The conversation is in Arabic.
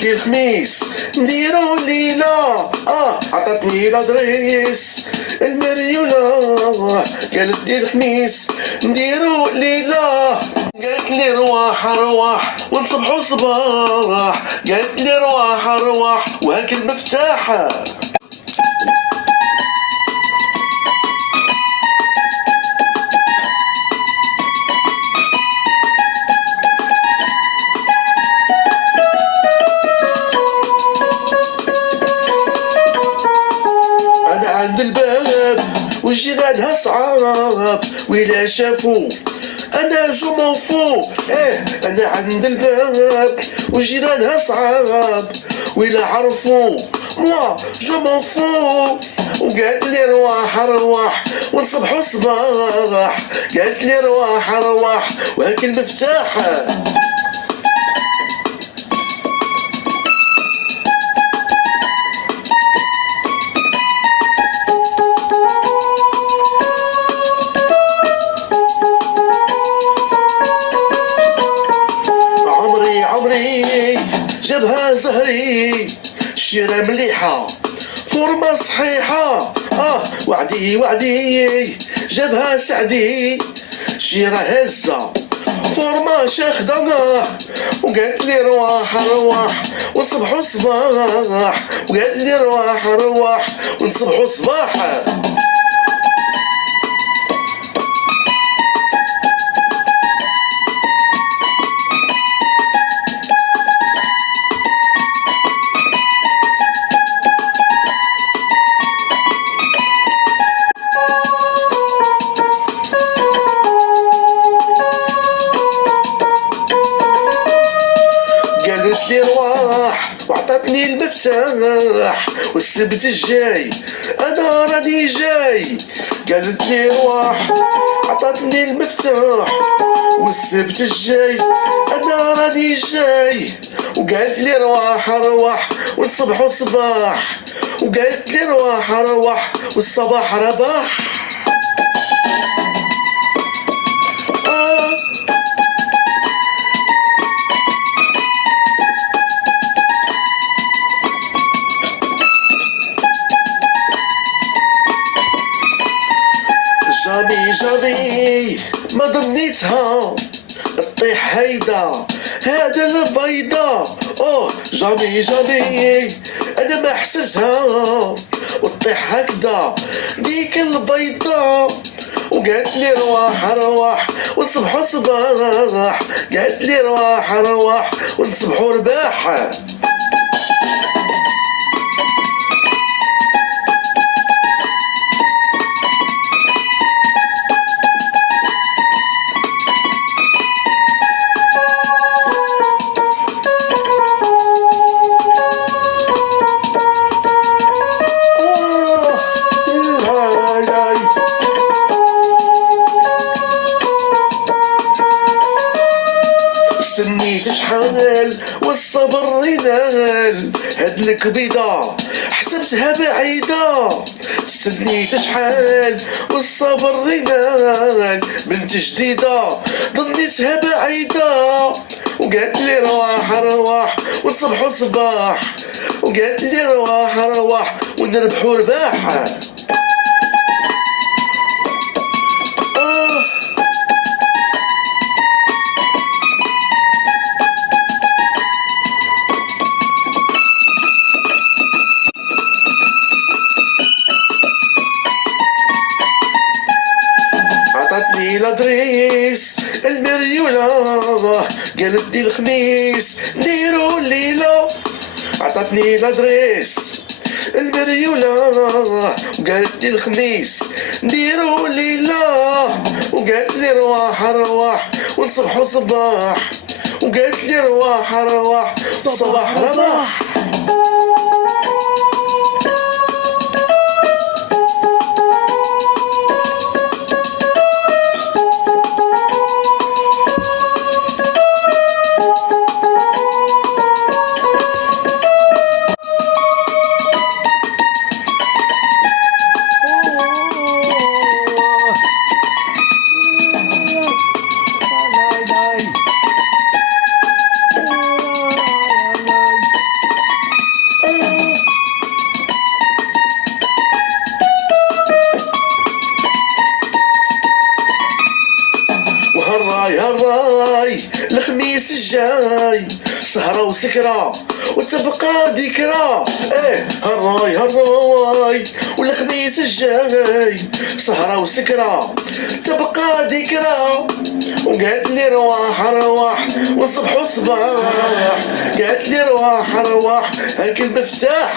قالت لي الخميس نديرو الليلة، عطاتني لادريس المريولة. قالت لي الخميس نديرو الليلة، قالت لي رواح رواح ونصبحو صباح. قالت لي رواح رواح وهاك المفتاح. انا عند الباب وجيرانها صعاب، ويلا شافو انا جو مونفو. انا عند الباب وجيرانها صعاب، ويلا عرفو موا جو مونفو. وقالت لي رواح رواح ونصبحو صباح. قالت لي رواح رواح وهاك المفتاح. عمري جابها زهري، الشيرة مليحة فورمة صحيحة. وعدي جابها سعدي، الشيرة هزة فورمة شاخدة. وقالت لي رواح رواح ونصبحو صباح. وقالت لي رواح رواح ونصبحو صباح. قالت لي رواح وعطاتني المفتاح، والسبت الجاي انا راني جاي. قالت لي رواح عطاتني المفتاح، والسبت الجاي انا راني جاي. وقالت لي رواح رواح ونصبحو صباح. وقالت لي رواح رواح والصباح رباح. جامي ما ظنيتها تطيح هيدا هذا البيضة. جامي انا ما حسبتها وتطيح هكذا ديك البيضة. وقالت لي رواح رواح ونصبحو صباح. قالت لي رواح رواح ونصبحو رباح. استنيت شحال والصبر ينال هاد الكبيدة حسبتها بعيدة. استنيت شحال والصبر ينال بنت جديدة ظنيتها بعيدة. وقالت لي رواح رواح ونصبحو صباح. وقالت لي رواح رواح ونربحو رباح. عطاتني لادريس المريولة، قالت لي الخميس نديرو الليلة. عطاتني لادريس المريولة، وقالت لي الخميس نديرو الليلة. وقالت لي رواح رواح ونصبحو صباح. وقالت لي رواح رواح صباح رباح. هالراي الخميس الجاي سهرة وسكرة وتبقى ذكرى. ايه هالراي والخميس الجاي سهرة وسكرة تبقى ذكرى. وقالت لي رواح رواح والصبح وصباح، قالت لي رواح رواح هاك المفتاح.